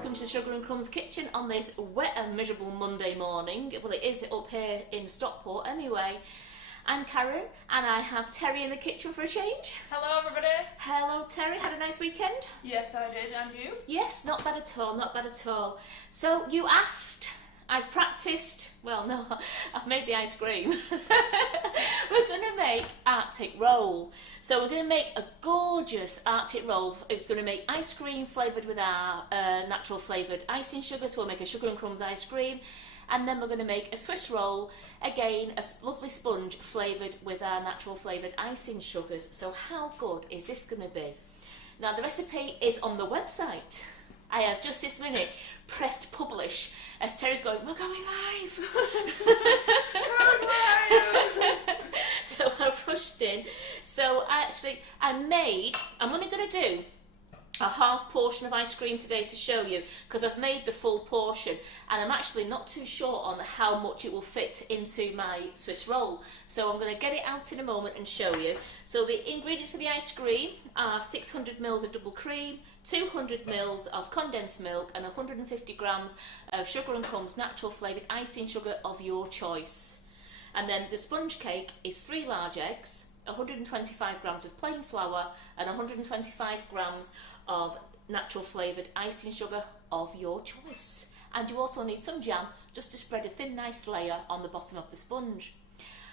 welcome to Sugar and Crumbs kitchen on this wet and miserable Monday morning. Well, it is up here in Stockport anyway. I'm Karen and I have Terry in the kitchen for a change. Hello everybody. Hello Terry, had a nice weekend? Yes I did, and you? Yes, not bad at all, not bad at all. So you asked, I've practiced, well no, I've made the ice cream. We're going to make Arctic roll. So we're going to make a gorgeous Arctic roll. It's going to make ice cream flavoured with our natural flavoured icing sugar. So we'll make a Sugar and Crumbs ice cream. And then we're going to make a Swiss roll, again a lovely sponge flavoured with our natural flavoured icing sugars. So how good is this going to be? Now the recipe is on the website. I have just this minute pressed publish as Terry's going, we're going live! Going live! So I've rushed in. So actually I'm only going to do a half portion of ice cream today to show you because I've made the full portion and I'm actually not too sure on how much it will fit into my Swiss roll. So I'm going to get it out in a moment and show you. So the ingredients for the ice cream are 600 ml of double cream, 200 ml of condensed milk and 150 grams of Sugar and Crumbs natural flavoured icing sugar of your choice. And then the sponge cake is 3 large eggs, 125 grams of plain flour and 125 grams of natural flavoured icing sugar of your choice. And you also need some jam just to spread a thin nice layer on the bottom of the sponge.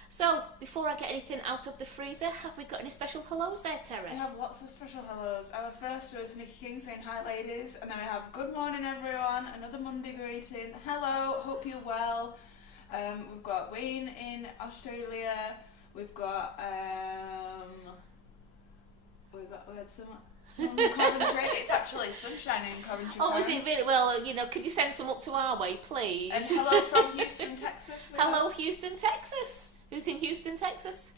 So before I get anything out of the freezer, have we got any special hellos there, Terry? We have lots of special hellos. Our first was Nikki King saying hi ladies, and then we have good morning everyone, another Monday greeting, hello, hope you're well. We've got Wayne in Australia. We had some in Coventry. It's actually sunshine in Coventry. Oh, is it really? Well, you know, could you send some up to our way, please? And hello from Houston, Texas. Hello, Houston, Texas. Who's in Houston, Texas?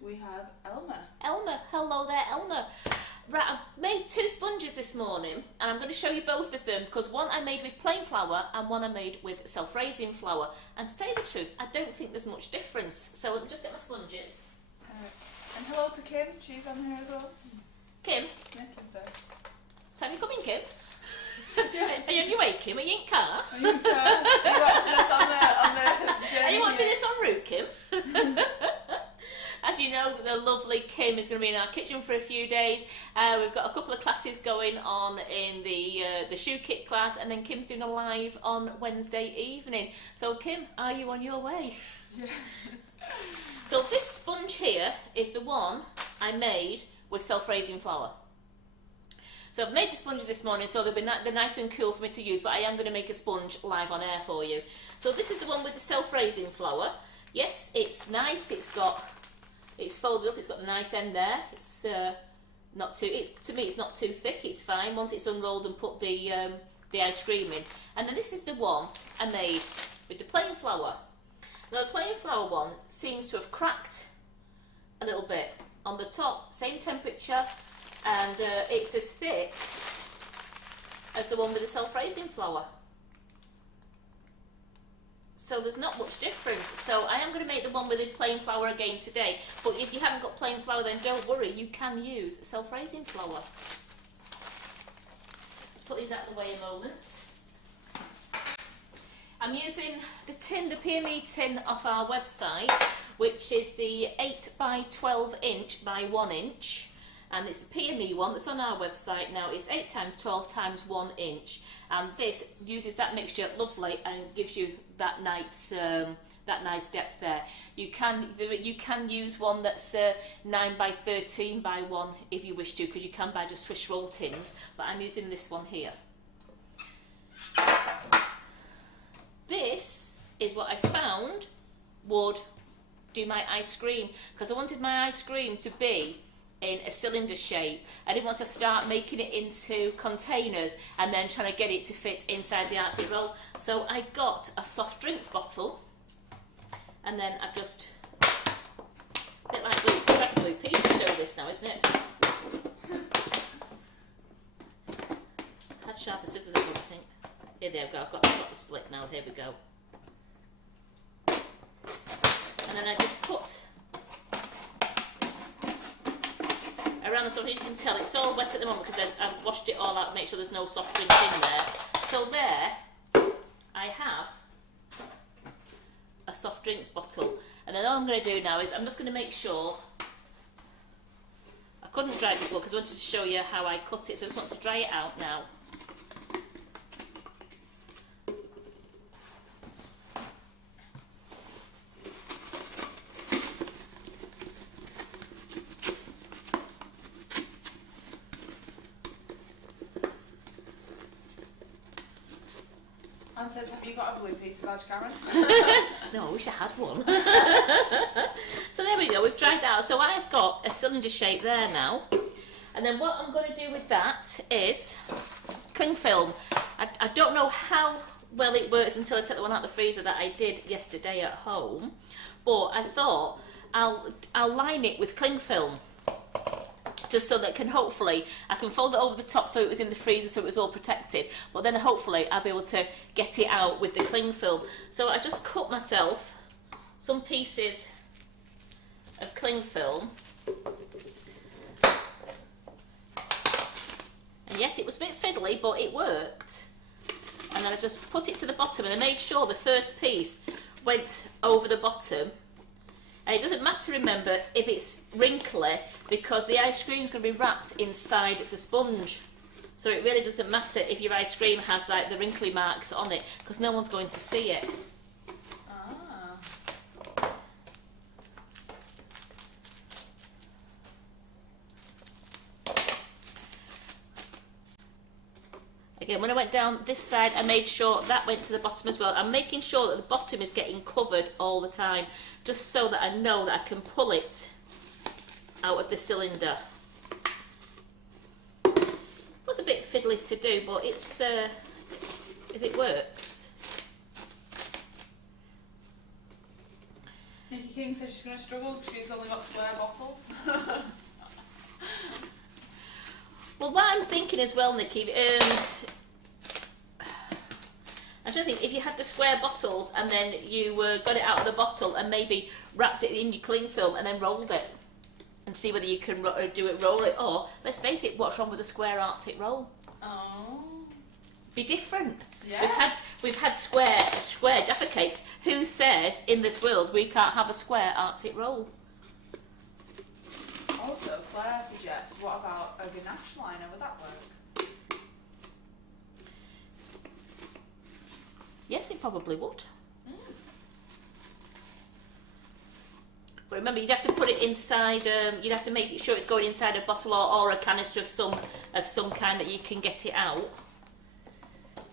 We have Elmer. Elmer, hello there, Elmer. Right, I've made 2 sponges this morning and I'm going to show you both of them because one I made with plain flour and one I made with self-raising flour. And to tell you the truth, I don't think there's much difference. So let me just get my sponges. And hello to Kim, she's on here as well. Kim? Yeah, Kim's there. Time you coming, Kim? Yeah. Are you on your way, Kim? Are you in car? Are you watching us on the journey? Are you watching this en route, Kim? As you know, the lovely Kim is going to be in our kitchen for a few days. We've got a couple of classes going on in the shoe kit class, and then Kim's doing a live on Wednesday evening. So Kim, are you on your way? Yeah. So this sponge here is the one I made with self-raising flour. So I've made the sponges this morning so they're nice and cool for me to use, but I am going to make a sponge live on air for you. So this is the one with the self-raising flour. Yes, it's nice, it's folded up, it's got a nice end there. It's not too, to me it's not too thick, it's fine once it's unrolled and put the ice cream in. And then this is the one I made with the plain flour. Now the plain flour one seems to have cracked a little bit on the top, same temperature, and it's as thick as the one with the self-raising flour. So there's not much difference. So I am going to make the one with the plain flour again today, but if you haven't got plain flour then don't worry, you can use self-raising flour. Let's put these out of the way a moment. I'm using the tin, the PME tin off our website, which is the 8 by 12 inch by 1 inch, and it's the PME one that's on our website now. It's 8 times 12 times 1 inch, and this uses that mixture lovely and gives you that nice depth there. You can use one that's 9 by 13 by 1 if you wish to, because you can buy just Swiss roll tins, but I'm using this one here. This is what I found would do my ice cream, because I wanted my ice cream to be in a cylinder shape. I didn't want to start making it into containers and then trying to get it to fit inside the Arctic roll. So I got a soft drinks bottle, and then I've just, a bit like Blue Peas to show this now, isn't it? Had sharper scissors, I think. Here we go, I've got the split now, here we go. And then I just put around the top. As you can tell, it's all wet at the moment because I've washed it all out to make sure there's no soft drink in there. So there I have a soft drinks bottle, and then all I'm going to do now is I'm just going to make sure, I couldn't dry it before because I wanted to show you how I cut it, so I just want to dry it out now. Anne says, have you got a blue pizza badge, Karen? No, I wish I had one. So there we go, we've dried that out. So I've got a cylinder shape there now. And then what I'm going to do with that is cling film. I don't know how well it works until I take the one out of the freezer that I did yesterday at home. But I thought I'll line it with cling film, just so that I can fold it over the top so it was in the freezer so it was all protected, but then hopefully I'll be able to get it out with the cling film. So I just cut myself some pieces of cling film, and yes, it was a bit fiddly but it worked, and then I just put it to the bottom, and I made sure the first piece went over the bottom. And it doesn't matter, remember, if it's wrinkly, because the ice cream is going to be wrapped inside the sponge. So it really doesn't matter if your ice cream has like the wrinkly marks on it, because no one's going to see it. Ah. Again, when I went down this side, I made sure that went to the bottom as well. I'm making sure that the bottom is getting covered all the time, just so that I know that I can pull it out of the cylinder. It was a bit fiddly to do, but it's if it works. Nikki King says she's going to struggle because she's only got square bottles. Well, what I'm thinking as well, Nikki, I don't think if you had the square bottles and then you got it out of the bottle and maybe wrapped it in your cling film and then rolled it and see whether you can do it, roll it, or let's face it, what's wrong with a square Arctic roll? Oh. Be different. Yeah. We've had square Jaffa cakes. Who says in this world we can't have a square Arctic roll? Also, Claire suggests, what about a ganache liner? Would that work? Yes, it probably would. But remember, you'd have to put it inside. You'd have to make sure it's going inside a bottle or a canister of some kind that you can get it out.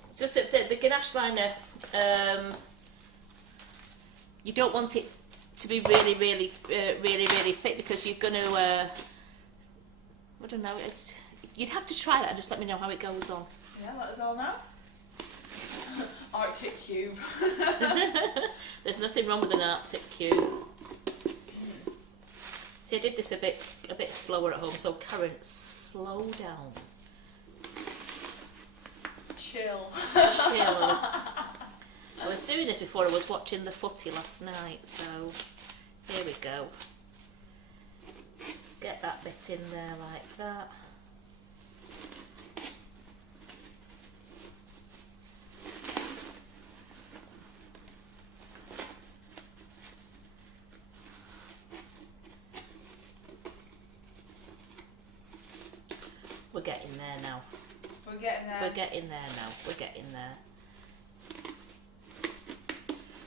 It's just that the ganache liner, you don't want it to be really thick, because you're going to. I don't know. You'd have to try that and just let me know how it goes on. Yeah, let us all know. Arctic cube. There's nothing wrong with an Arctic cube. See, I did this a bit slower at home, so Karen, slow down. Chill. Chill. I was doing this before I was watching the footy last night, so here we go. Get that bit in there like that. We're getting there now. We're getting there. We're getting there now. We're getting there.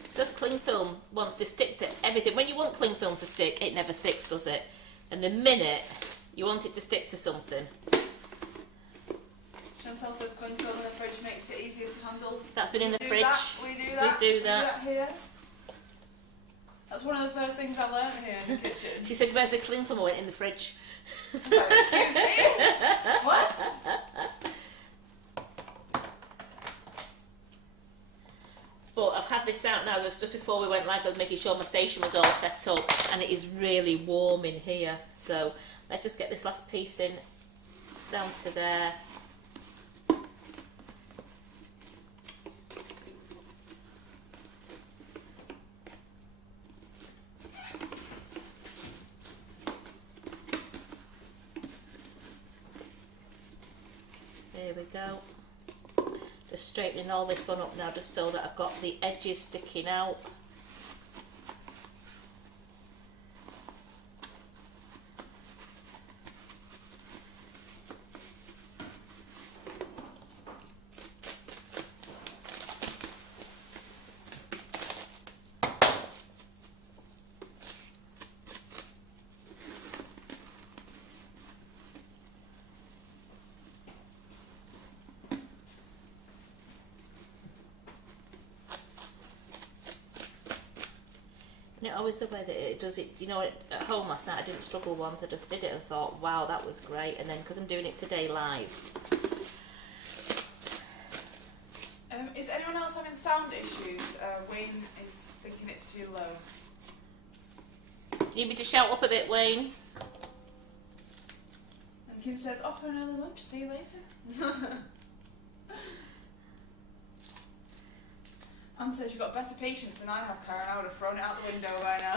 It's just cling film wants to stick to everything. When you want cling film to stick, it never sticks, does it? And the minute you want it to stick to something. Chantal says cling film in the fridge makes it easier to handle. That's been in the fridge. We do that. We do that here. That's one of the first things I learned here in the kitchen. She said, where's the cling film? I went in the fridge. So, excuse me? What? But I've had this out now, just before we went live I was making sure my station was all set up, and it is really warm in here. So let's just get this last piece in down to there. There we go. Just straightening all this one up now, just so that I've got the edges sticking out. And it always the way that it does it, you know, at home last night I didn't struggle once, I just did it and thought, wow, that was great. And then because I'm doing it today live. Is anyone else having sound issues? Wayne is thinking it's too low. Do you need me to shout up a bit, Wayne? And Kim says, off for an early lunch, see you later. Anne says you've got better patience than I have, Karen. I would have thrown it out the window by now.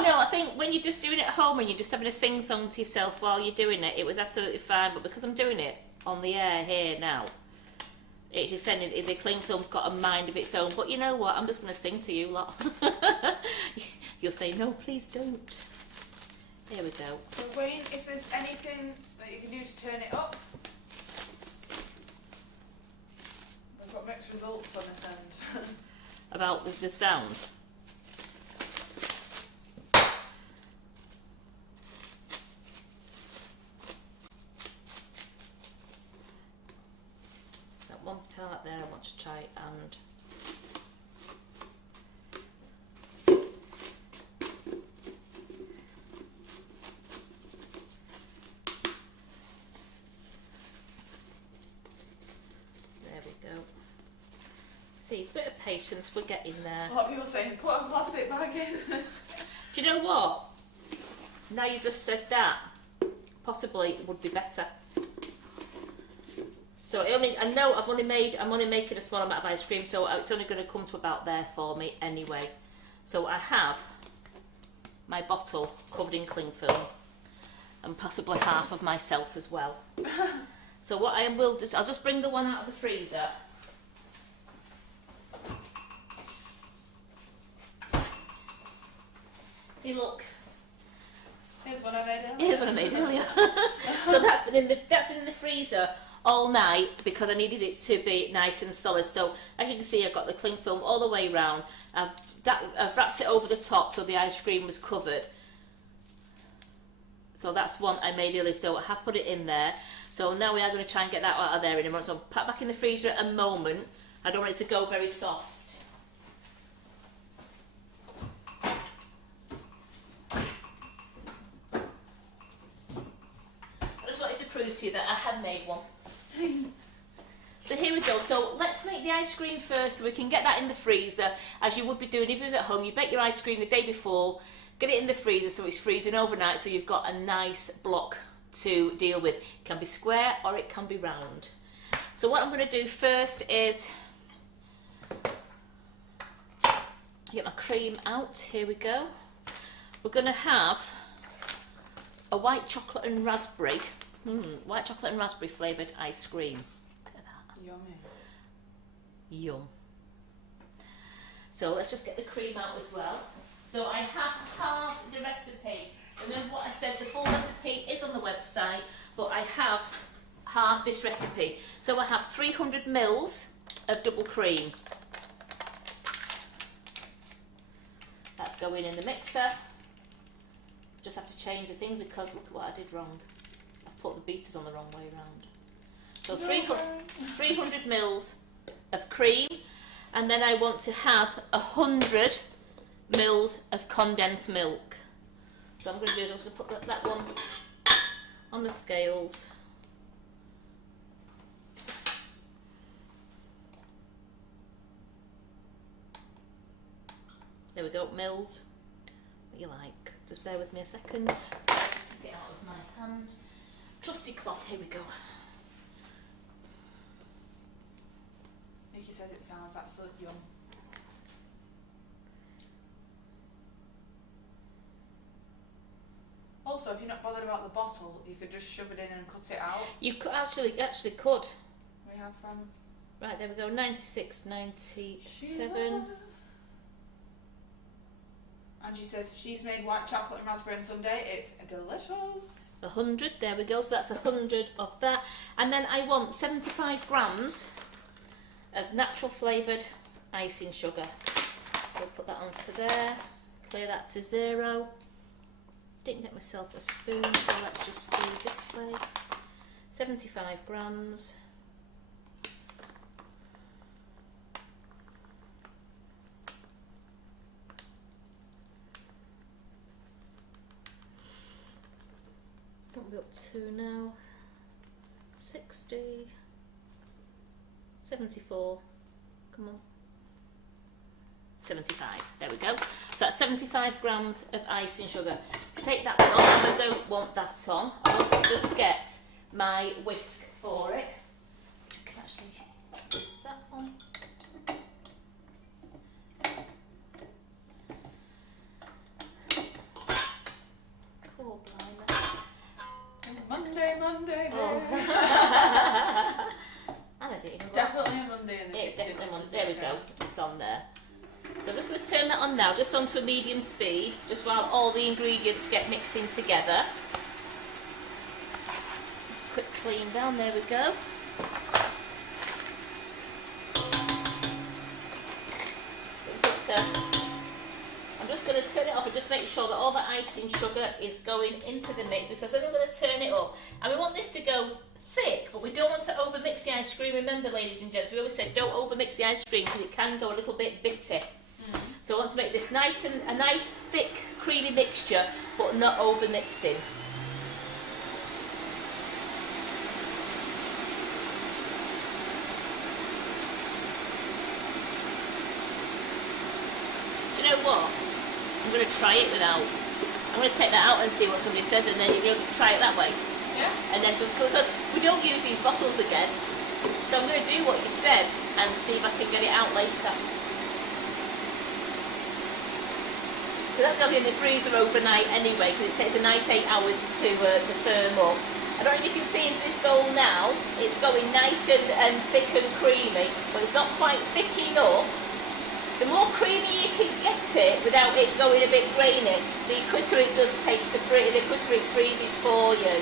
No, I think when you're just doing it at home and you're just having a sing-song to yourself while you're doing it, it was absolutely fine. But because I'm doing it on the air here now, it's just saying the cling film's got a mind of its own. But you know what? I'm just going to sing to you lot. You'll say, no, please don't. Here we go. So Wayne, if there's anything that you can do to turn it up, I've got mixed results on this end. About the sound. That one part there I want to try and see, a bit of patience, we're getting there. A lot of people saying, put a plastic bag in. Do you know what? Now you just said that, possibly it would be better. So I know I'm only making a small amount of ice cream, so it's only going to come to about there for me anyway. So I have my bottle covered in cling film, and possibly half of myself as well. So what I will just, I'll just bring the one out of the freezer. See, look. Here's one I made earlier. Here's what I made earlier. So that's been in the freezer all night because I needed it to be nice and solid. So as you can see, I've got the cling film all the way around. I've wrapped it over the top so the ice cream was covered. So that's one I made earlier. So I have put it in there. So now we are going to try and get that out of there in a moment. So I'll put it back in the freezer at a moment. I don't want it to go very soft. Prove to you that I had made one. So here we go. So let's make the ice cream first so we can get that in the freezer as you would be doing if you was at home. You bake your ice cream the day before, get it in the freezer so it's freezing overnight so you've got a nice block to deal with. It can be square or it can be round. So what I'm going to do first is get my cream out. Here we go. We're going to have a white chocolate and raspberry. White chocolate and raspberry flavoured ice cream. Look at that. Yummy. Yum. So let's just get the cream out as well. So I have half the recipe. Remember what I said, the full recipe is on the website, but I have half this recipe. So I have 300 mils of double cream. That's going in the mixer. Just have to change the thing because look at what I did wrong. Put the beaters on the wrong way around. So 300 mils of cream, and then I want to have 100 mils of condensed milk. So I'm going to do is I'm going to put that one on the scales. There we go, mils. What you like? Just bear with me a second. So I have to get out of my hand. Trusty cloth, here we go. Nikki says it sounds absolutely yum. Also, if you're not bothered about the bottle, you could just shove it in and cut it out. You could actually could. We have from Right, there we go, 96.97. Angie says she's made white chocolate and raspberry sundae. It's delicious. 100, there we go, so that's 100 of that. And then I want 75 grams of natural flavoured icing sugar. So I'll put that onto there, clear that to 0. Didn't get myself a spoon, so let's just do this way. 75 grams. What are we up to now? 60, 74, come on. 75, there we go. So that's 75 grams of icing sugar. Take that bit off, I don't want that on. I want to just get my whisk for it. Which I can actually use that one. Cool, Monday day. oh. And I didn't even Definitely a Monday in the kitchen. definitely Monday. There we go, it's on there. So I'm just going to turn that on now, just onto a medium speed, just while all the ingredients get mixing together. Just quick clean down, there we go. I'm just going to turn it off and just make sure that all the icing sugar is going into the mix, because then I'm going to turn it up. And we want this to go thick, but we don't want to overmix the ice cream. Remember, ladies and gents, we always say don't overmix the ice cream because it can go a little bit bitty. So I want to make this nice and a nice thick creamy mixture, but not over mixing. You know what? I'm going to try it without. I'm going to take that out and see what somebody says, and then you're going to try it that way. Yeah. And then just because we don't use these bottles again, so I'm going to do what you said and see if I can get it out later. So that's going to be in the freezer overnight anyway, because it takes a nice 8 hours to firm up. I don't know if you can see into this bowl now, it's going nice and thick and creamy, but it's not quite thick enough. The more creamy you can get it without it going a bit grainy, the quicker it does take to freeze, the quicker it freezes for you.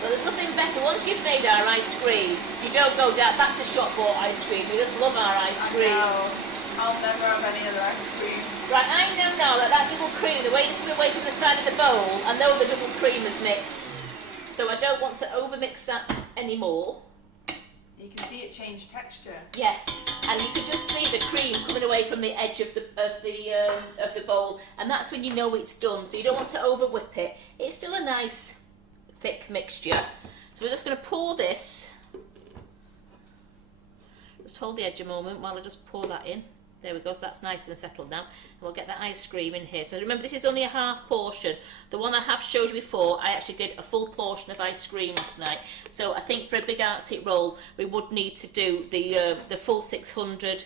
Well, there's nothing better. Once you've made our ice cream, you don't go back to shop bought ice cream. You just love our ice cream. I know. I'll never have any other ice cream. Right, I know now that double cream, the way it's coming away from the side of the bowl, I know the double cream is mixed. So I don't want to overmix that anymore. You can see it change texture. Yes, and you can just see the cream coming away from the edge of the bowl, and that's when you know it's done. So you don't want to over whip it. It's still a nice thick mixture. So we're just going to pour this. Just hold the edge a moment while I just pour that in. There we go, so that's nice and settled now. And we'll get that ice cream in here. So remember, this is only a half portion. The one I have showed you before, I actually did a full portion of ice cream last night. So I think for a big Arctic roll, we would need to do the full 600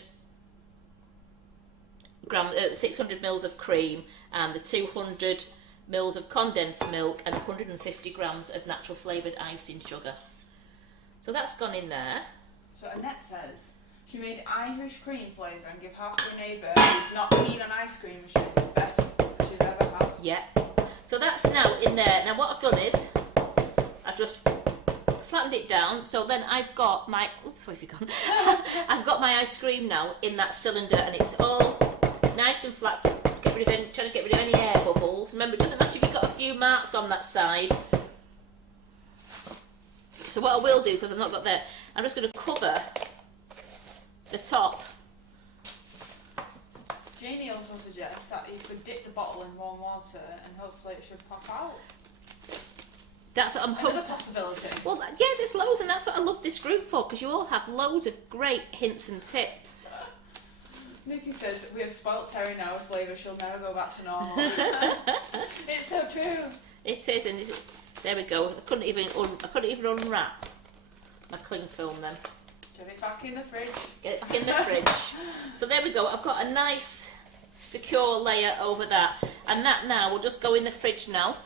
mils of cream and the 200 mils of condensed milk and 150 grams of natural flavoured icing sugar. So that's gone in there. So Annette says she made Irish cream flavour and give half to a neighbour who's not keen on ice cream. She says it's the best she's ever had. Yeah. So that's now in there. Now what I've done is I've just flattened it down. So then I've got my where have you gone? I've got my ice cream now in that cylinder, and it's all nice and flat. Trying to get rid of any air bubbles. Remember, it doesn't matter if you've got a few marks on that side. So what I will do, because I've not got there, I'm just going to cover the top. Jamie also suggests that you could dip the bottle in warm water and hopefully it should pop out. That's what I'm hoping. Another possibility. Well, yeah, there's loads, and that's what I love this group for, because you all have loads of great hints and tips. Nikki says we have spoilt Terry now with flavour. She'll never go back to normal. It's so true. It is, and there we go. I couldn't even unwrap my cling film then. Get it back in the fridge. Get it back in the fridge. So there we go. I've got a nice secure layer over that, and that now will just go in the fridge now.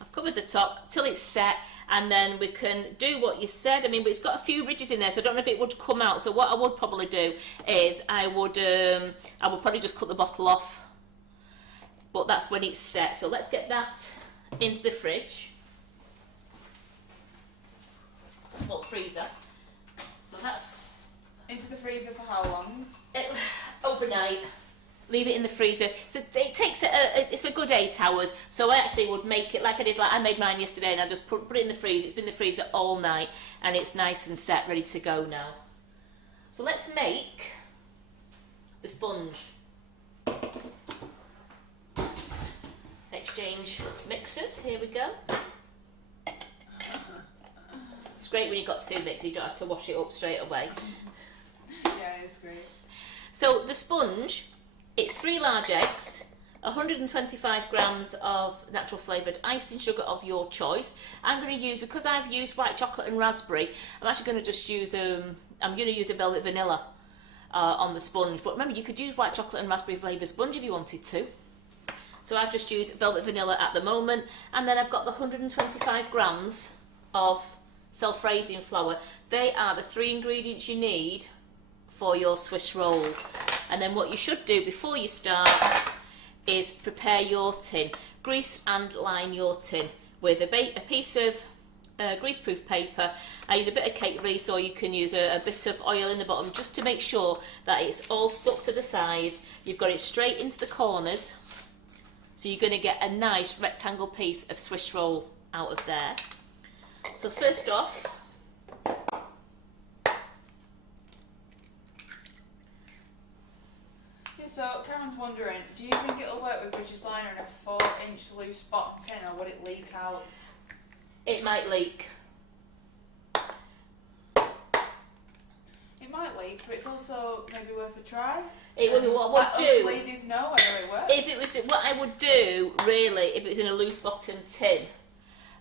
I've covered the top till it's set, and then we can do what you said. I mean, but it's got a few ridges in there, so I don't know if it would come out. So what I would probably do is I would probably just cut the bottle off, but that's when it's set. So let's get that into the fridge, or freezer. So that's into the freezer for how long? Overnight. Leave it in the freezer. So it takes it's a good 8 hours. So I actually would make it like I did. Like I made mine yesterday, and I just put it in the freezer. It's been in the freezer all night, and it's nice and set, ready to go now. So let's make the sponge. Exchange mixers. Here we go. It's great when you've got 2 mixers. You don't have to wash it up straight away. Yeah, it's great. So the sponge. It's 3 large eggs, 125 grams of natural flavoured icing sugar of your choice. I'm going to use, because I've used white chocolate and raspberry, I'm actually going to just use, I'm going to use a velvet vanilla on the sponge. But remember, you could use white chocolate and raspberry flavoured sponge if you wanted to. So I've just used velvet vanilla at the moment. And then I've got the 125 grams of self-raising flour. They are the 3 ingredients you need for your Swiss roll. And then what you should do before you start is prepare your tin. Grease and line your tin with a piece of greaseproof paper. I use a bit of cake grease, or you can use a bit of oil in the bottom, just to make sure that it's all stuck to the sides. You've got it straight into the corners, so you're going to get a nice rectangle piece of Swiss roll out of there. So first off, so Karen's wondering, do you think it'll work with British liner in a 4-inch loose bottom tin, or would it leak out? It might leak. It might leak, but it's also maybe worth a try. It would. What I would let us do, ladies know whether it works. if it was, what I would do really, if it was in a loose bottom tin,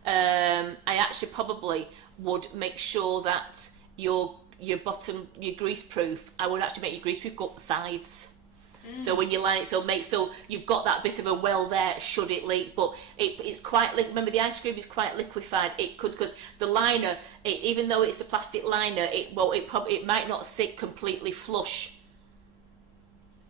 I actually probably would make sure that your bottom, your greaseproof, I would actually make your greaseproof go up the sides. So when you line it, so you've got that bit of a well there should it leak, but it's quite, remember the ice cream is quite liquefied. It could, because the liner, even though it's a plastic liner, it might not sit completely flush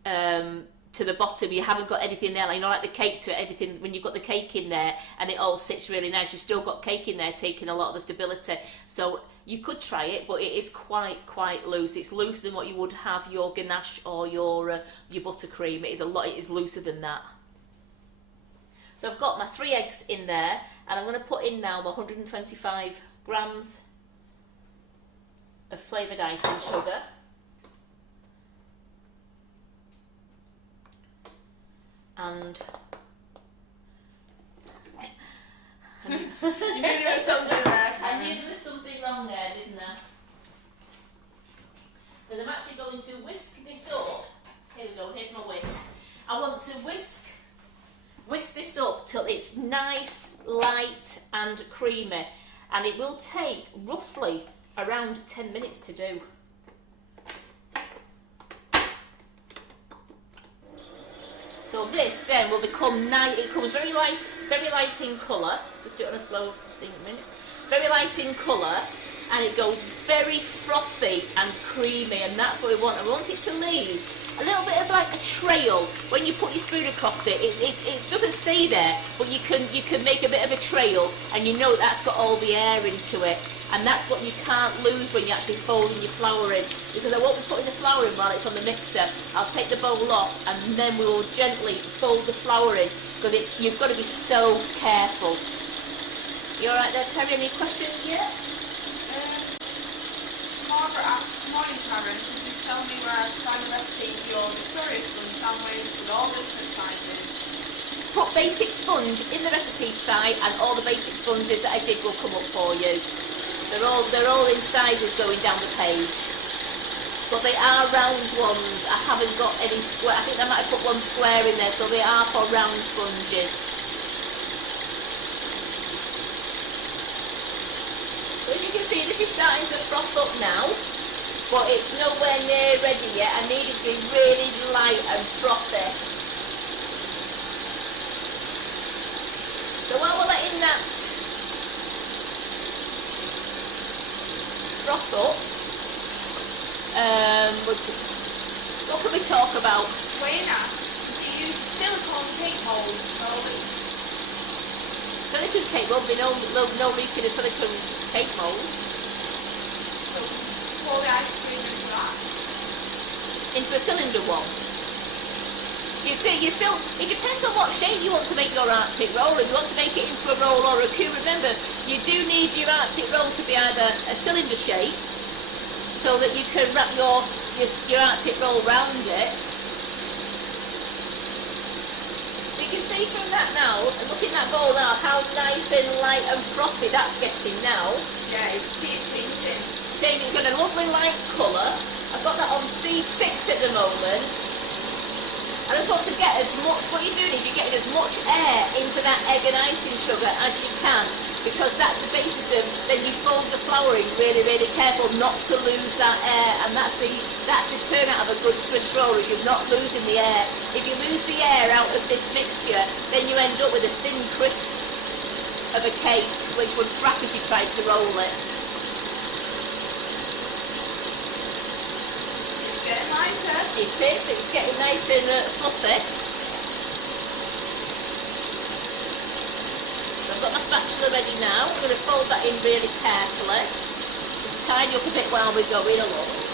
to the bottom. You haven't got anything there, like the cake to everything. When you've got the cake in there and it all sits really nice, you've still got cake in there taking a lot of the stability. So you could try it, but it is quite loose. It's looser than what you would have your ganache or your buttercream. It is looser than that. So I've got my 3 eggs in there, and I'm going to put in now my 125 grams of flavoured icing sugar. And you knew there was something there. I knew there was something wrong there, didn't I? Because I'm actually going to whisk this up. Here we go, here's my whisk. I want to whisk this up till it's nice, light and creamy. And it will take roughly around 10 minutes to do. So this then will become nice. It comes very light in colour. Just do it on a slow thing a minute. Very light in colour, and it goes very frothy and creamy, and that's what we want. And we want it to leave a little bit of like a trail when you put your spoon across it. It doesn't stay there, but you can make a bit of a trail, and you know that's got all the air into it. And that's what you can't lose when you're actually folding your flour in, because I won't be putting the flour in while it's on the mixer. I'll take the bowl off, and then we will gently fold the flour in, because you've got to be so careful. You alright there, Terry? Any questions yet? Margaret asked, morning Karen, could you tell me where I can find a recipe for your Victoria sponge sandwich with all the different sizes? Put basic sponge in the recipe site, and all the basic sponges that I did will come up for you. They're all in sizes going down the page. But they are round ones. I haven't got any square. I think I might have put one square in there, so they are for round sponges. So as you can see, this is starting to froth up now, but it's nowhere near ready yet. I need it to be really light and frothy. So while we're letting that froth up. What can we talk about? Wayne asked, do you use silicone cake molds or leaf? Silicone cake mold, no leaf in a silicone cake mold. So pour the ice cream into that. Into a cylinder one. You still, it depends on what shape you want to make your Arctic roll. If you want to make it into a roll or a cube, remember, you do need your Arctic roll to be either a cylinder shape, so that you can wrap your Arctic roll round it. You can see from that now, and look at that bowl now, how nice and light and frothy that's getting now. Yeah, you can see it changing. It's got a lovely light colour. I've got that on speed 6 at the moment. I just want to get as much, what you're doing is you're getting as much air into that egg and icing sugar as you can, because that's the basis of, then you fold the flouring really, really careful not to lose that air, and that's the turnout of a good Swiss roll, is you're not losing the air. If you lose the air out of this mixture, then you end up with a thin crisp of a cake, which would crack if you tried to roll it. Getting lighter. It is, it's getting nice and fluffy. So I've got my spatula ready now. I'm going to fold that in really carefully. Just tidy up a bit while we're going along.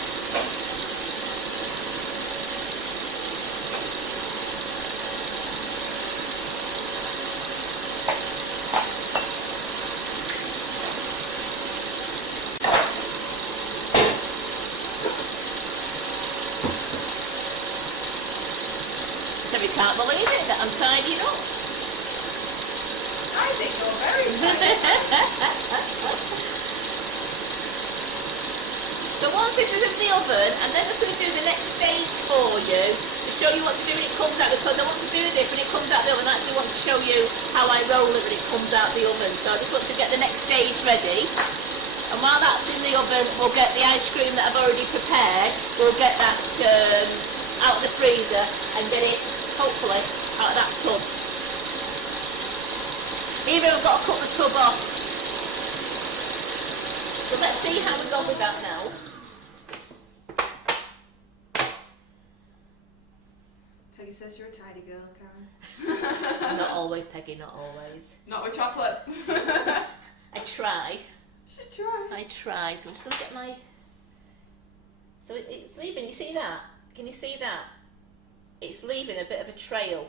You can't believe it that I'm tidying up. I think you're very tired. So once this is in the oven, I'm then just going to do the next stage for you to show you what to do when it comes out, because I want to do this when it comes out the oven. I actually want to show you how I roll it when it comes out the oven. So I just want to get the next stage ready. And while that's in the oven, we'll get the ice cream that I've already prepared. We'll get that out of the freezer and get it, hopefully, out of that tub. Even I've got to cut the tub off. So let's see how we go with that now. Peggy says you're a tidy girl, Karen. Not always, Peggy, not always. Not with chocolate. I try. Should try. I try. So I'm just going to get my... So it's leaving, you see that? Can you see that? It's leaving a bit of a trail.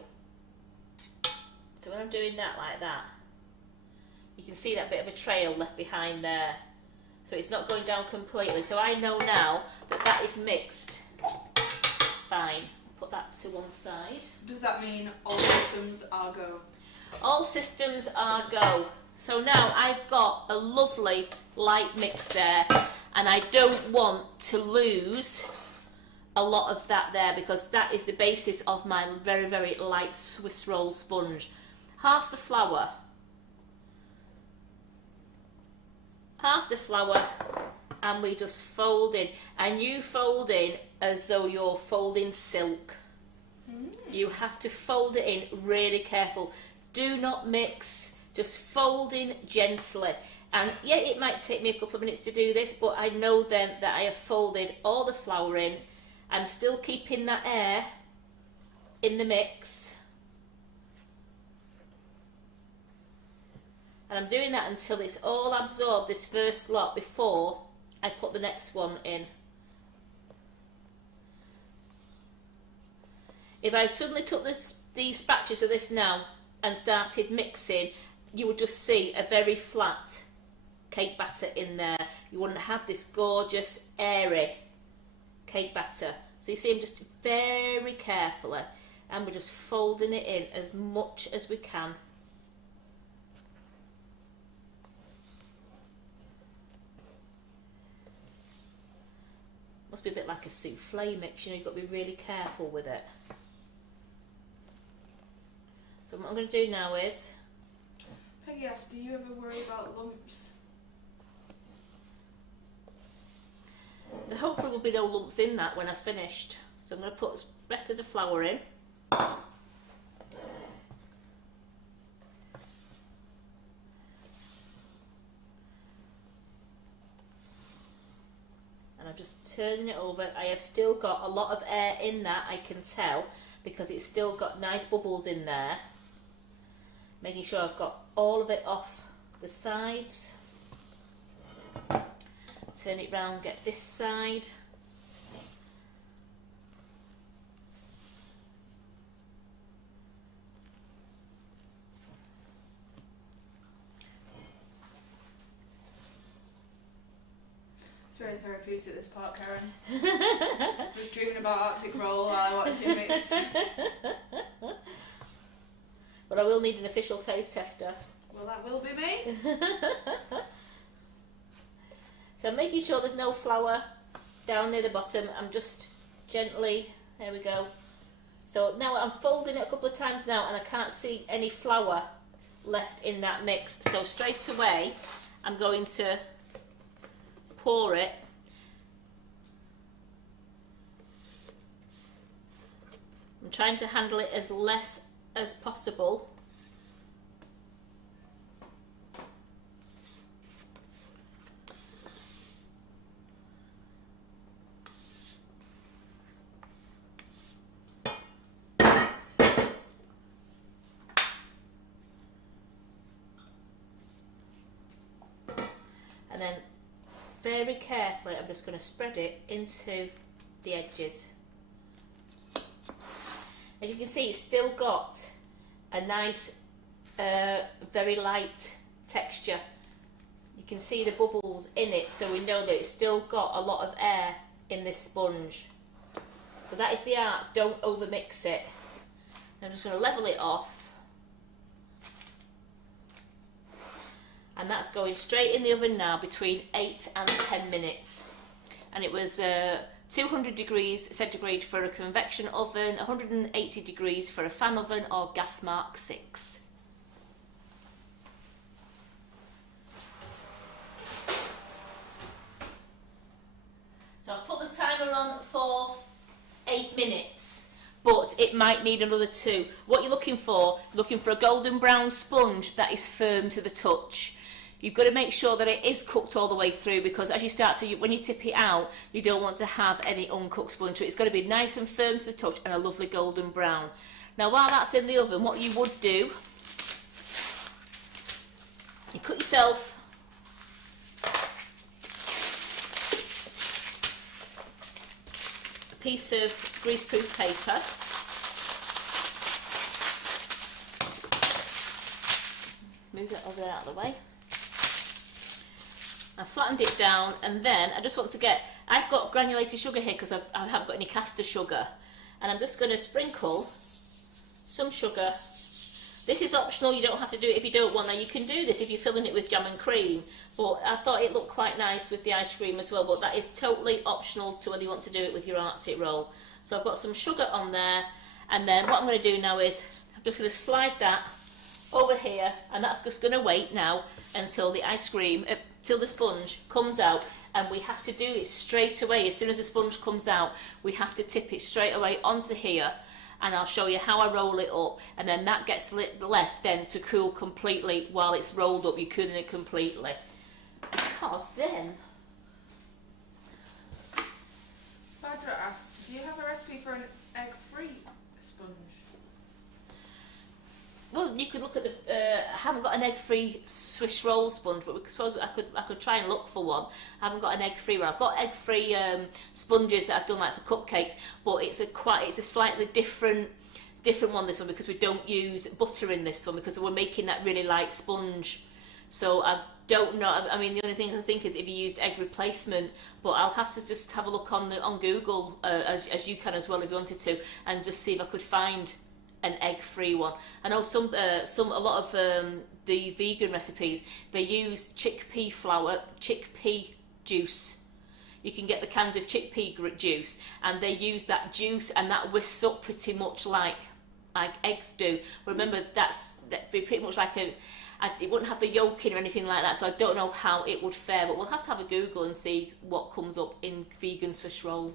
So when I'm doing that like that, you can see that bit of a trail left behind there. So it's not going down completely. So I know now that that is mixed. Fine. Put that to one side. Does that mean all systems are go? All systems are go. So now I've got a lovely light mix there, and I don't want to lose a lot of that there, because that is the basis of my very, very light Swiss roll sponge. Half the flour, and we just fold in, and you fold in as though you're folding silk. You have to fold it in really careful. Do not mix, just fold in gently. And yeah, it might take me a couple of minutes to do this, but I know then that I have folded all the flour in. I'm still keeping that air in the mix. And I'm doing that until it's all absorbed, this first lot, before I put the next one in. If I suddenly took the spatulas of this now and started mixing, you would just see a very flat cake batter in there. You wouldn't have this gorgeous, airy cake batter. So you see, I'm just very carefully, and we're just folding it in as much as we can. Must be a bit like a souffle mix, you know, you've got to be really careful with it. So what I'm going to do now is... Peggy asked, do you ever worry about lumps? There hopefully will be no lumps in that when I've finished. So I'm going to put the rest of the flour in. I'm just turning it over. I have still got a lot of air in that, I can tell, because it's still got nice bubbles in there. Making sure I've got all of it off the sides. Turn it round, get this side. It's very therapeutic, this part, Karen. I was dreaming about Arctic roll while I watched you mix. But I will need an official taste tester. Well, that will be me. So I'm making sure there's no flour down near the bottom. I'm just gently, there we go. So now I'm folding it a couple of times now and I can't see any flour left in that mix. So straight away, I'm going to pour it. I'm trying to handle it as less as possible. And then very carefully I'm just going to spread it into the edges. As you can see, it's still got a nice, very light texture. You can see the bubbles in it, so we know that it's still got a lot of air in this sponge. So that is the art, don't over mix it. I'm just going to level it off. And that's going straight in the oven now between 8 and 10 minutes. And it was 200 degrees centigrade for a convection oven, 180 degrees for a fan oven or gas mark 6. So I've put the timer on for 8 minutes, but it might need another 2. What you're looking for a golden brown sponge that is firm to the touch. You've got to make sure that it is cooked all the way through, because as you start to, when you tip it out, you don't want to have any uncooked sponge. So it's got to be nice and firm to the touch and a lovely golden brown. Now while that's in the oven, what you would do, you cut yourself a piece of greaseproof paper. Move that over out of the way. I flattened it down, and then I just want to get, I've got granulated sugar here because I haven't got any caster sugar, and I'm just going to sprinkle some sugar. This is optional, you don't have to do it if you don't want. Now you can do this if you're filling it with jam and cream, but I thought it looked quite nice with the ice cream as well, but that is totally optional to whether you want to do it with your Arctic roll. So I've got some sugar on there, and then what I'm going to do now is I'm just going to slide that over here, and that's just going to wait now until the ice cream, till the sponge comes out, and we have to do it straight away. As soon as the sponge comes out, we have to tip it straight away onto here, and I'll show you how I roll it up, and then that gets left then to cool completely while it's rolled up. You're cooling it completely, because then Barbara asked, do you have a recipe for an egg-free sponge? Well, you could look at the. I haven't got an egg-free Swiss roll sponge, but I suppose I could try and look for one. I haven't got an egg-free one. I've got egg-free sponges that I've done like for cupcakes, but it's a slightly different one, this one, because we don't use butter in this one because we're making that really light sponge. So I don't know. I mean, the only thing I think is if you used egg replacement, but I'll have to just have a look on Google as you can as well if you wanted to, and just see if I could find an egg-free one. I know a lot of the vegan recipes, they use chickpea flour, chickpea juice. You can get the cans of chickpea juice, and they use that juice, and that whisks up pretty much like eggs do. Remember, that'd be pretty much like it wouldn't have the yolk in or anything like that, so I don't know how it would fare, but we'll have to have a Google and see what comes up in vegan Swiss roll.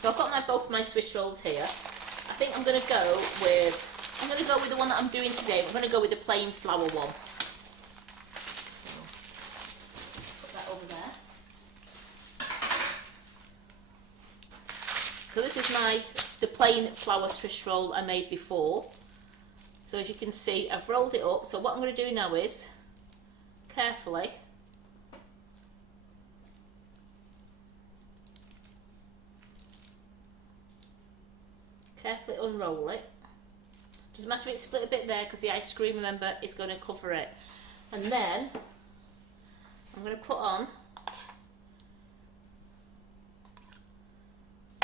So I've got both my Swiss rolls here. I think I'm going to go with I'm going to go with the one that I'm doing today. I'm going to go with the plain flour one. Put that over there. So this is the plain flour Swiss roll I made before. So as you can see, I've rolled it up. So what I'm going to do now is, carefully, unroll it. Doesn't matter if it's split a bit there because the ice cream, remember, is going to cover it. And then I'm going to put on,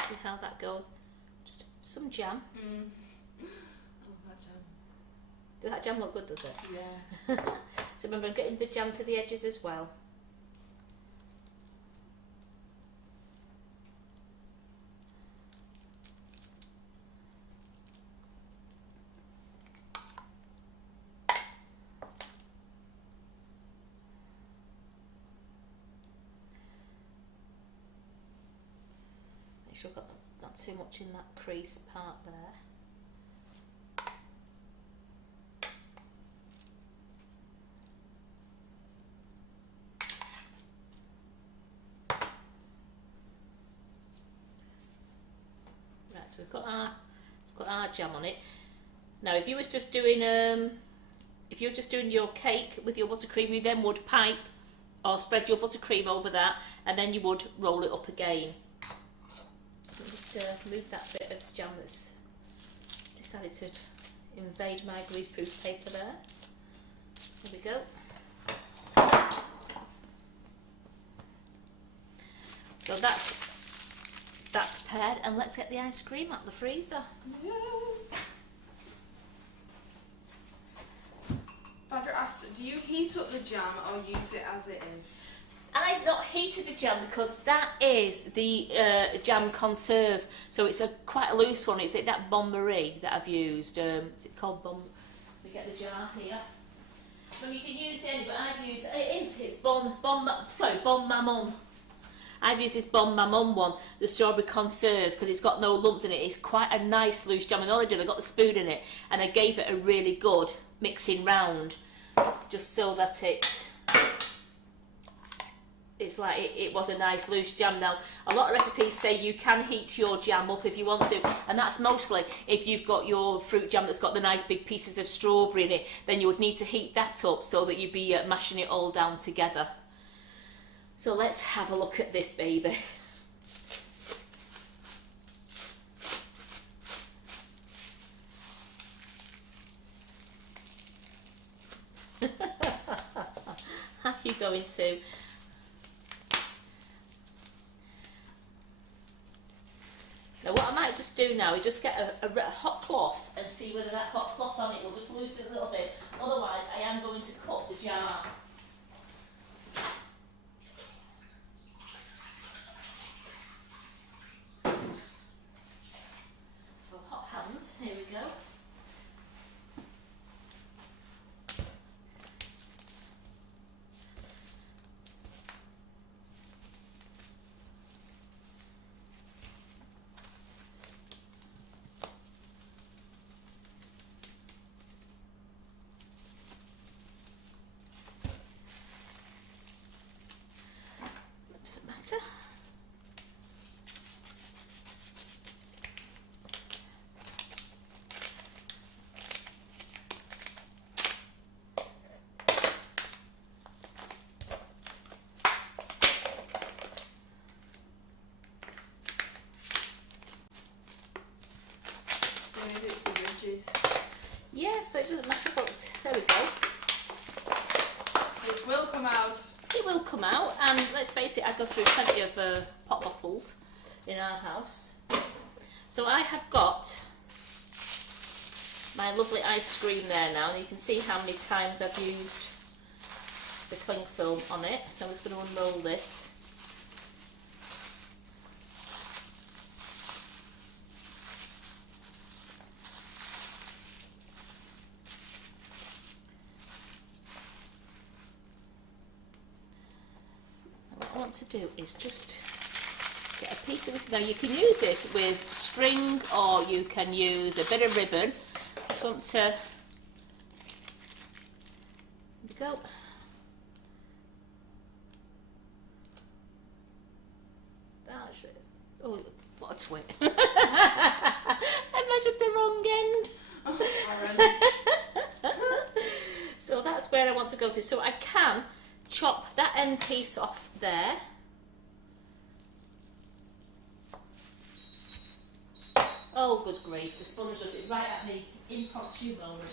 see how that goes, just some jam. Oh, that jam. Does that jam look good, does it? Yeah. So remember, I'm getting the jam to the edges as well. Make sure I've got not too much in that crease part there. So we've got our jam on it. Now, if you was just doing your cake with your buttercream, you then would pipe or spread your buttercream over that, and then you would roll it up again. So just move that bit of jam that's decided to invade my greaseproof paper there. There we go. So that's that prepared, and let's get the ice cream out of the freezer. Yes. Badra asks, do you heat up the jam or use it as it is? I've not heated the jam because that is the jam conserve, so it's quite a loose one. It's that Bon Marie that I've used. Is it called Bon? We get the jar here. Well, you can use any, but I've used it's Bon Maman. I've used this Bon Maman one, the strawberry conserve, because it's got no lumps in it. It's quite a nice loose jam, and all I did, I got the spoon in it, and I gave it a really good mixing round, just so that it's like it was a nice loose jam. Now, a lot of recipes say you can heat your jam up if you want to, and that's mostly if you've got your fruit jam that's got the nice big pieces of strawberry in it, then you would need to heat that up so that you'd be mashing it all down together. So let's have a look at this baby. How are you going to? Now what I might just do now is just get a hot cloth and see whether that hot cloth on it will just loosen a little bit. Otherwise I am going to cut the jar. So hot hands, here we go. Doesn't matter. Maybe it's the ridges. Yeah, so it doesn't matter, but there we go. Which will come out. It will come out, and let's face it, I go through plenty of pop bottles in our house. So I have got my lovely ice cream there now, and you can see how many times I've used the cling film on it. So I'm just going to unroll this. What I want to do is just get a piece of this. Now you can use this with string, or you can use a bit of ribbon. just want to, there we go. That's it. Oh, what a twit. I measured the wrong end. So that's where I want to go to. So I can chop that end piece off there. Oh, good grief, the sponge does it right at the impromptu moment.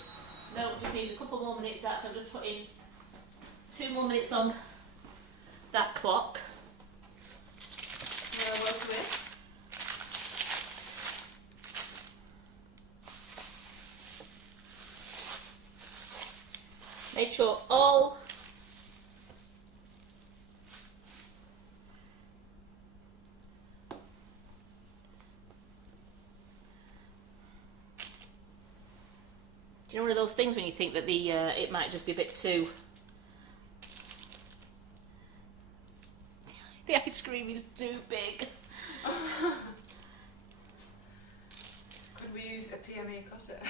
No, it just needs a couple more minutes, so I'm just putting 2 more minutes on that clock. What's this? Make sure all do you know one of those things when you think that the it might just be a bit too the ice cream is too big. Could we use a PME cosset?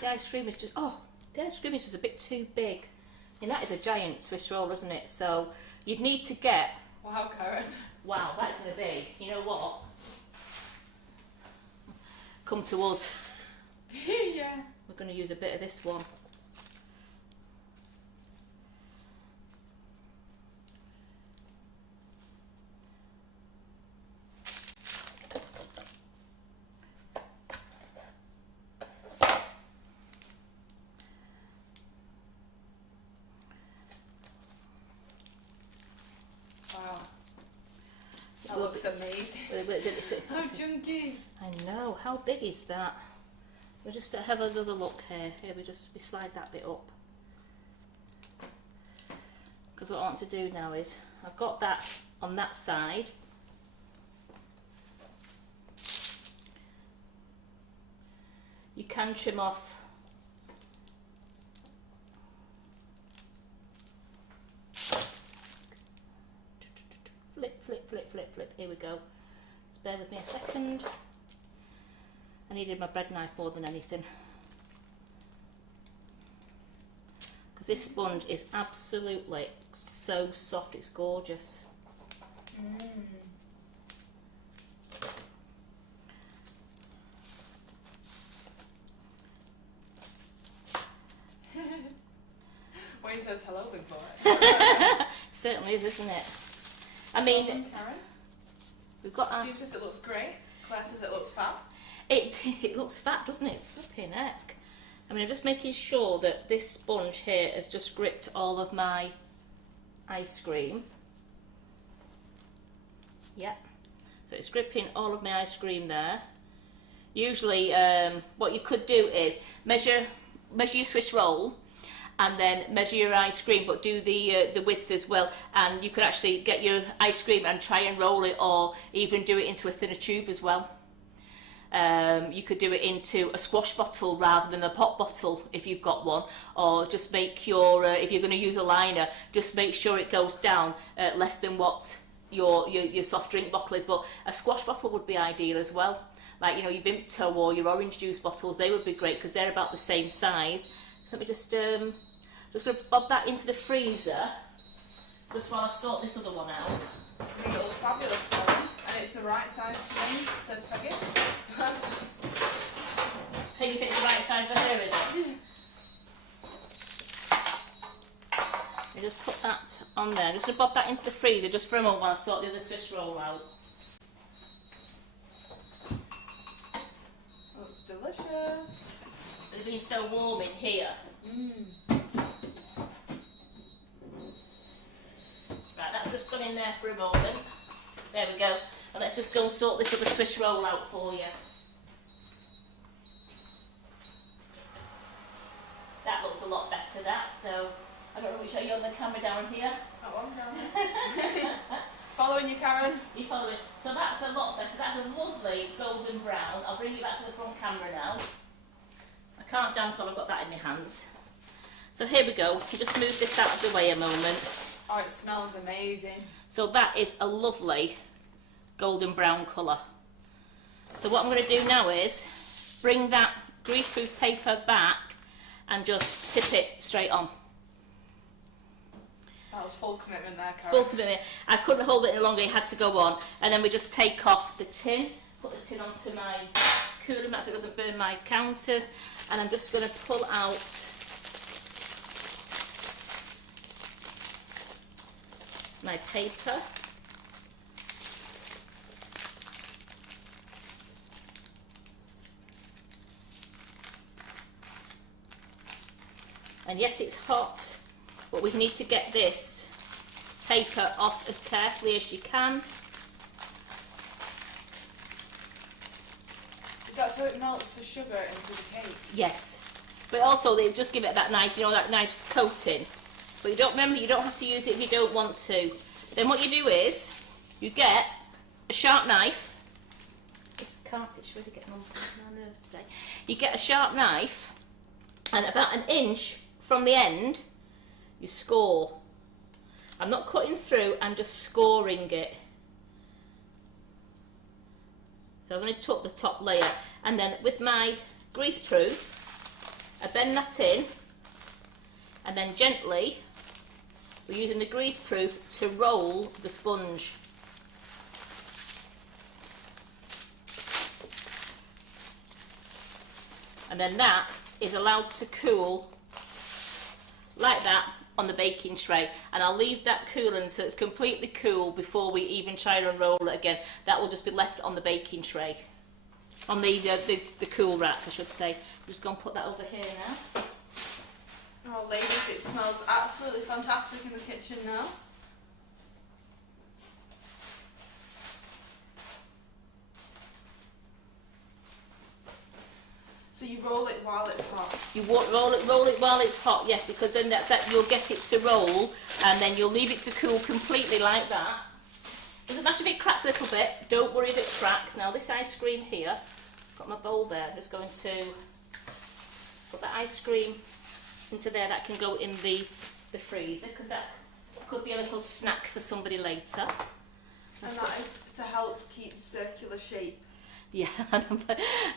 The ice cream is just the ice cream is just a bit too big. And that is a giant Swiss roll, isn't it? So you'd need to get... Wow, Karen. Wow, that's going to be... You know what? Come to us. Yeah. We're going to use a bit of this one. That looks amazing. How chunky. I know. How big is that? We'll just have another look here. Here we slide that bit up. Because what I want to do now is, I've got that on that side. You can trim off flip. Here we go. Just bear with me a second. I needed my bread knife more than anything. Because this sponge is absolutely so soft, it's gorgeous. Wayne says hello, big boy. Certainly is, isn't it? I mean, Karen? we've got our... Stu says it looks great. Claire says it looks fab. It looks fat, doesn't it? Flipping heck. I mean, I'm just making sure that this sponge here has just gripped all of my ice cream. Yep. So it's gripping all of my ice cream there. Usually, what you could do is measure your Swiss roll, and then measure your ice cream, but do the width as well. And you could actually get your ice cream and try and roll it, or even do it into a thinner tube as well. You could do it into a squash bottle rather than a pop bottle if you've got one, or just make your, if you're going to use a liner, just make sure it goes down less than what your soft drink bottle is. But a squash bottle would be ideal as well. Like, you know, your Vimto or your orange juice bottles, they would be great because they're about the same size. So let me just going to bob that into the freezer just while I sort this other one out. I think it looks fabulous, Colin. And it's the right size to me, says Peggy. Peggy thinks the right size for her, is it? I just put that on there. I'm just going to bob that into the freezer just for a moment while I sort the other Swiss roll out. Looks delicious. It's been so warm in here. Right, that's just gone in there for a moment. There we go. And let's just go and sort this other Swiss roll out for you. That looks a lot better, that. So, I don't know which are you on the camera down here? That one down there. Following you, Karen. You following? So that's a lot better. That's a lovely golden brown. I'll bring you back to the front camera now. I can't dance while I've got that in my hands. So here we go. We'll just move this out of the way a moment. Oh, it smells amazing. So that is a lovely golden brown colour. So what I'm going to do now is bring that greaseproof paper back and just tip it straight on. That was full commitment there, Karen. Full commitment. I couldn't hold it any longer, it had to go on. And then we just take off the tin, put the tin onto my cooling mat so it doesn't burn my counters. And I'm just going to pull out my paper. And yes, it's hot, but we need to get this paper off as carefully as you can. Is that so it melts the sugar into the cake? Yes, but also they just give it that nice, you know, that nice coating. But you don't remember, you don't have to use it if you don't want to. Then what you do is you get a sharp knife. This carpet's really getting on my nerves today. You get a sharp knife, and about an inch from the end, you score. I'm not cutting through, I'm just scoring it. So I'm going to tuck the top layer, and then with my greaseproof, I bend that in, and then gently, we're using the greaseproof to roll the sponge. And then that is allowed to cool like that on the baking tray, and I'll leave that cooling so it's completely cool before we even try and unroll it again. That will just be left on the baking tray, on the cool rack, I should say. I'm just going to put that over here now. Oh ladies, it smells absolutely fantastic in the kitchen now. So you roll it while it's hot? You roll it while it's hot, yes, because then that you'll get it to roll, and then you'll leave it to cool completely like that. Doesn't matter if it cracks a little bit, don't worry if it cracks. Now this ice cream here, got my bowl there, I'm just going to put that ice cream into there. That can go in the freezer, because that could be a little snack for somebody later. And that is to help keep the circular shape. Yeah, a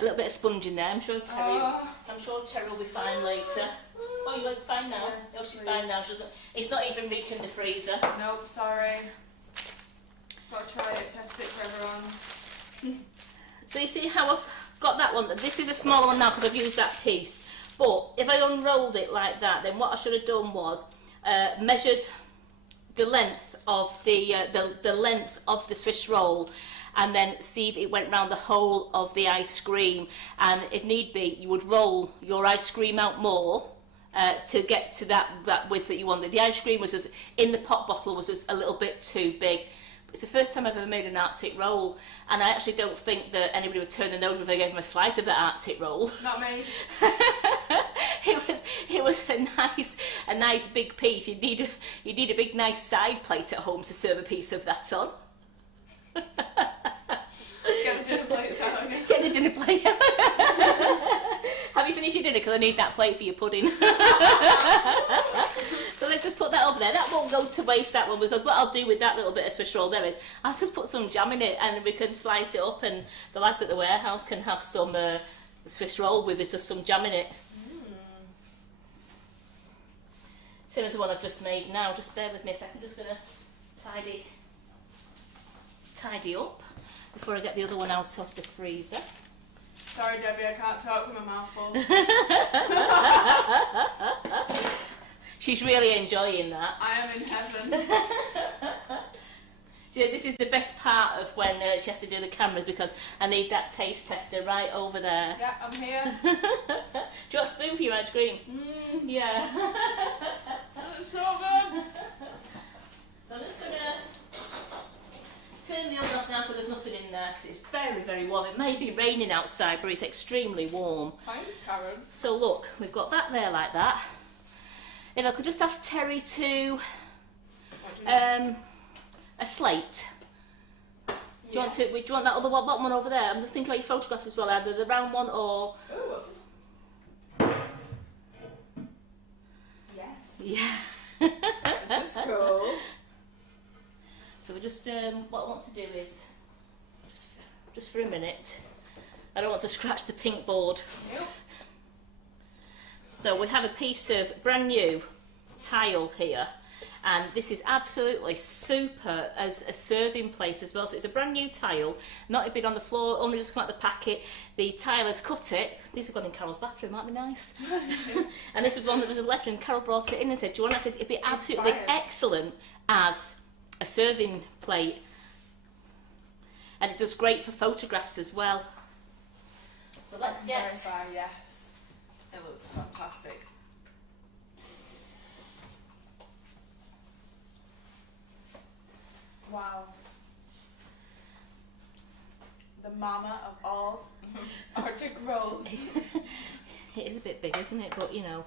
little bit of sponge in there. I'm sure Terry will be fine later. Oh, you look fine now? Yes, no, she's please. fine now. It's not even reaching the freezer. Nope, sorry. Got to try it, test it for everyone. So you see how I've got that one? This is a smaller one now because I've used that piece. But if I unrolled it like that, then what I should have done was measured the length of the length of the Swiss roll, and then see if it went round the whole of the ice cream. And if need be, you would roll your ice cream out more to get to that width that you wanted. The ice cream was just, in the pop bottle, was just a little bit too big. It's the first time I've ever made an Arctic roll, and I actually don't think that anybody would turn their nose if I gave them a slice of that Arctic roll. Not me. It was a nice big piece. You need a big nice side plate at home to serve a piece of that on. Get the dinner plates out again. Get the dinner plate. Have you finished your dinner? Because I need that plate for your pudding. So let's just put that over there. That won't go to waste, that one, because what I'll do with that little bit of Swiss roll there is I'll just put some jam in it, and we can slice it up, and the lads at the warehouse can have some Swiss roll with just some jam in it. Same as the one I've just made now. Just bear with me a second. I'm just going to tidy up before I get the other one out of the freezer. Sorry Debbie, I can't talk with my mouth full. She's really enjoying that. I am in heaven. Yeah, this is the best part of when she has to do the cameras, because I need that taste tester right over there. Yeah, I'm here. Do you want a spoon for your ice cream? Yeah. That's so good. So I'm just going to turn the oven off now, because there's nothing in there, because it's very, very warm. It may be raining outside, but it's extremely warm. Thanks, Karen. So look, we've got that there like that. If I could just ask Terry to a slate. Do you want that other one, bottom one over there? I'm just thinking about your photographs as well, either the round one or... Ooh, what's this? Yes. Yeah. This is cool. So we just, what I want to do is, just for a minute, I don't want to scratch the pink board. Nope. So we have a piece of brand new tile here, and this is absolutely super as a serving plate as well. So it's a brand new tile, not been on the floor, only just come out of the packet. The tilers cut it. These have gone in Carol's bathroom, aren't they nice? And this was one that was left, and Carol brought it in and said, do you want? I said, it'd be absolutely excellent as a serving plate. And it does great for photographs as well. So let's get... Yes. It looks fantastic. Wow. The mama of all Arctic rolls. It is a bit big, isn't it? But, you know,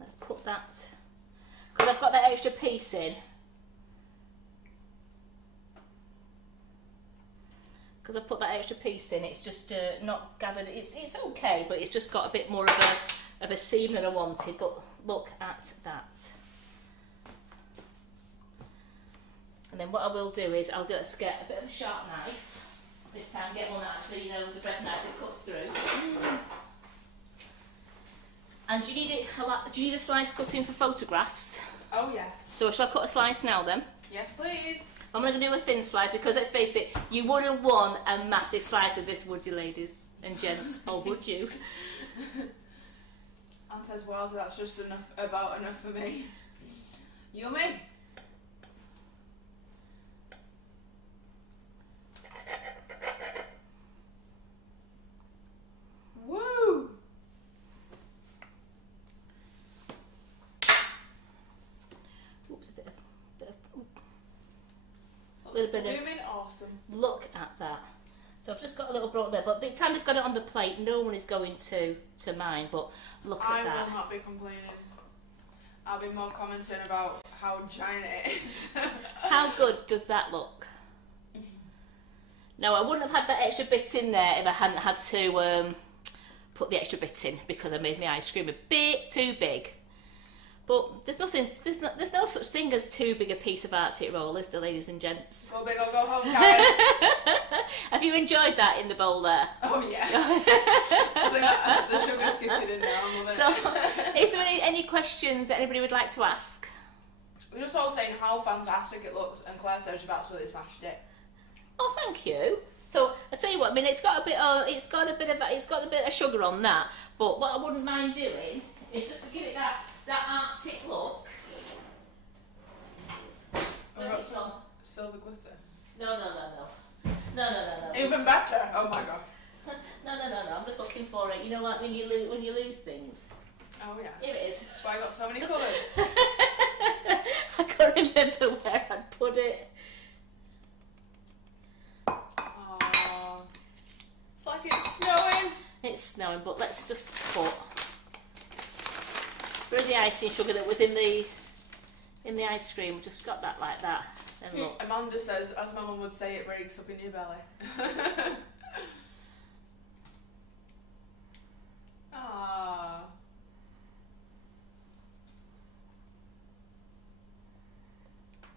let's put that... Because I've got that extra piece in. Because I've put that extra piece in, it's just not gathered. It's okay, but it's just got a bit more of a seam than I wanted. But look at that. And then what I will do is I'll just get a bit of a sharp knife. This time get one that actually, you know, the bread knife that cuts through. And do you need a slice cutting for photographs? Oh yes. So shall I cut a slice now then? Yes, please. I'm going to do a thin slice because let's face it, you wouldn't want a massive slice of this, would you, ladies and gents? Or would you? Anne says, well, so that's just about enough for me. Yummy. Woo! Oops, a little bit of blooming awesome. Look at that. So I've just got a little brought there, but by the time they've got it on the plate, no one is going to mind. But look at that. I will not be complaining. I'll be more commenting about how giant it is. How good does that look? Now I wouldn't have had that extra bit in there if I hadn't had to put the extra bit in because I made my ice cream a bit too big. But there's no such thing as too big a piece of Arctic roll, is there, ladies and gents? Go big or go home, Karen. Have you enjoyed that in the bowl there? Oh yeah. The sugar's kicking in now. I love it. So, is there any questions that anybody would like to ask? We're just all saying how fantastic it looks, and Claire says you've absolutely smashed it. Oh, thank you. So I tell you what, I mean, it's got a bit of sugar on that, but what I wouldn't mind doing is just to give it that Arctic look. Where's it from? Silver glitter. No. Even better. Oh my god. No. I'm just looking for it. You know, like when you lose things. Oh yeah. Here it is. That's why I got so many colours. I can't remember where I'd put it. Oh, it's like it's snowing. It's snowing, but let's just put the icing sugar that was in the ice cream. We just got that like that. And look. Amanda says, as my mum would say, it breaks up in your belly. Ah.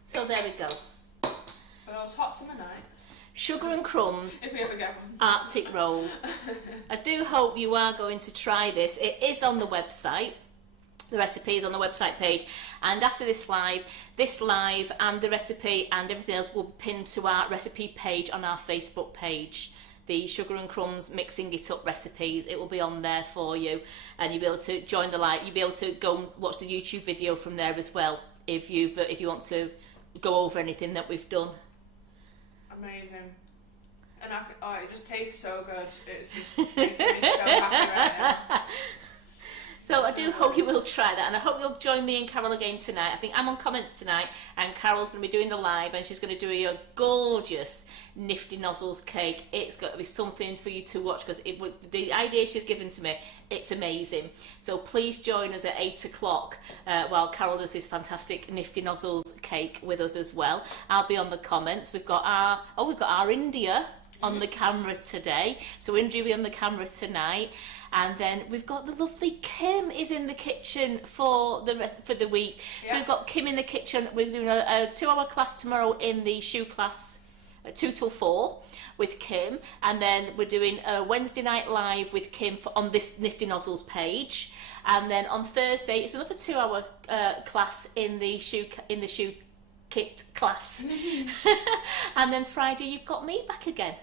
So there we go. For those hot summer nights. Sugar and Crumbs If we ever get one. Arctic roll. I do hope you are going to try this. It is on the website. The recipe is on the website page, and after this live and the recipe and everything else will be pinned to our recipe page on our Facebook page. The Sugar and Crumbs Mixing It Up recipes, it will be on there for you, and you'll be able to join the live. You'll be able to go and watch the YouTube video from there as well if you want to go over anything that we've done. Amazing. And it just tastes so good. It's just making me so happy right now. So I do hope you will try that, and I hope you'll join me and Carol again tonight. I think I'm on comments tonight, and Carol's going to be doing the live, and she's going to do a gorgeous Nifty Nozzles cake. It's got to be something for you to watch, because the idea she's given to me, it's amazing. So please join us at 8 o'clock while Carol does this fantastic Nifty Nozzles cake with us as well. I'll be on the comments. We've got our India on the camera today, so India will be on the camera tonight. And then we've got the lovely Kim is in the kitchen for the week. Yeah. So we've got Kim in the kitchen. We're doing a 2-hour class tomorrow in the shoe class, 2 till 4 with Kim, and then we're doing a Wednesday night live with Kim on this Nifty Nozzles page, and then on Thursday it's another 2-hour class in the shoe kit class, and then Friday you've got me back again.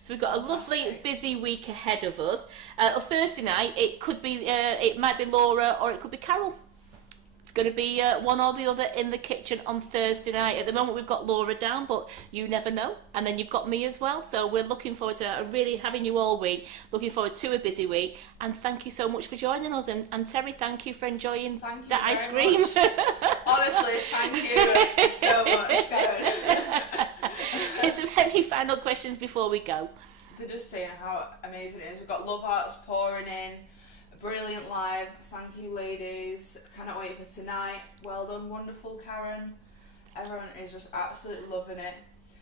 So we've got a lovely busy week ahead of us. Thursday night it could be it might be Laura or it could be Carol. It's going to be one or the other in the kitchen on Thursday night. At the moment we've got Laura down, but you never know. And then you've got me as well. So we're looking forward to really having you all week. Looking forward to a busy week. And thank you so much for joining us. And Terry, thank you for enjoying that ice cream. Honestly, thank you so much, Karen. Is there any final questions before we go? To just saying how amazing it is. We've got love hearts pouring in. Brilliant live, thank you ladies, cannot wait for tonight. Well done, wonderful Karen. Everyone is just absolutely loving it.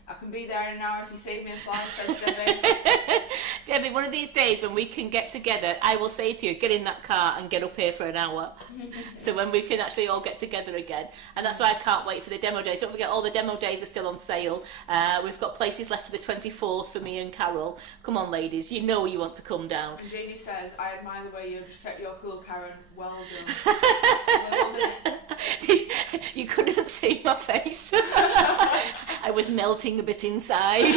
I can be there in an hour if you save me a slice, says Debbie. Debbie, one of these days when we can get together, I will say to you, get in that car and get up here for an hour. So when we can actually all get together again. And that's why I can't wait for the demo days. Don't forget, all the demo days are still on sale. We've got places left for the 24th for me and Carol. Come on, ladies, you know you want to come down. And Janie says, I admire the way you just kept your cool, Karen. Well done. We're loving it. You couldn't see my face. I was melting a bit inside.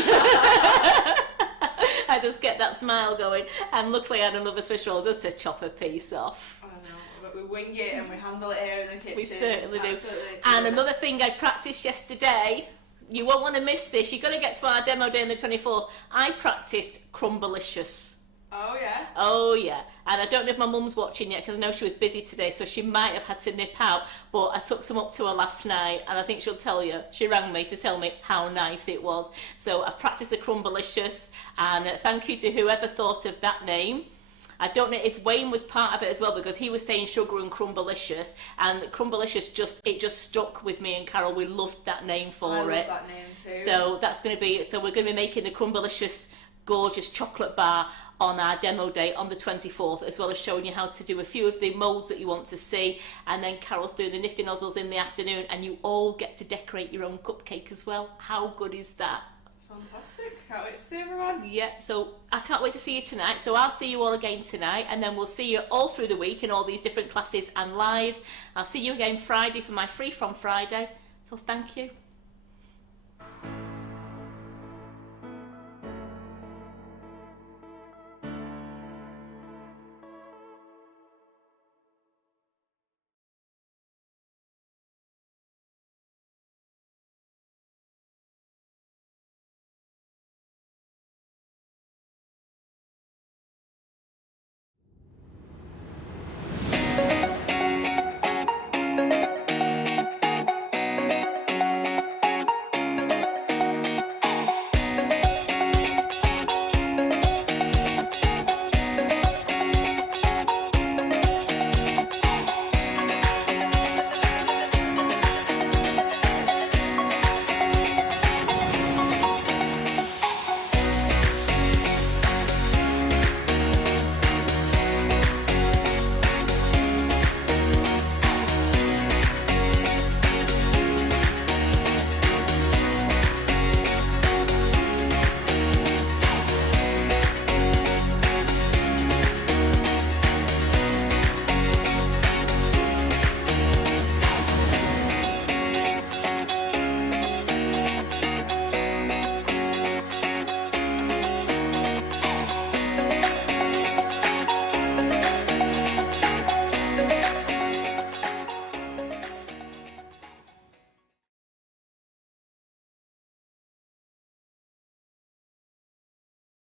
I just get that smile going, and luckily I had another Swiss roll just to chop a piece off. I know, but we wing it and we handle it here in the kitchen. We certainly do. Absolutely. And another thing I practiced yesterday, you won't want to miss this, you've got to get to our demo day on the 24th. I practiced Crumbalicious. Oh yeah? Oh yeah, and I don't know if my mum's watching yet because I know she was busy today, so she might have had to nip out, but I took some up to her last night and I think she'll tell you, she rang me to tell me how nice it was. So I've practiced the Crumbalicious, and thank you to whoever thought of that name. I don't know if Wayne was part of it as well, because he was saying Sugar and Crumbelicious, and Crumbelicious just stuck with me and Carol. We loved that name for it. I love that name too. So that's going to be, so we're going to be making the Crumbelicious gorgeous chocolate bar on our demo day on the 24th, as well as showing you how to do a few of the moulds that you want to see. And then Carol's doing the Nifty Nozzles in the afternoon, and you all get to decorate your own cupcake as well. How good is that? Fantastic. Can't wait to see everyone. Yeah, so I can't wait to see you tonight. So I'll see you all again tonight, and then we'll see you all through the week in all these different classes and lives. I'll see you again Friday for my Free From Friday. So thank you.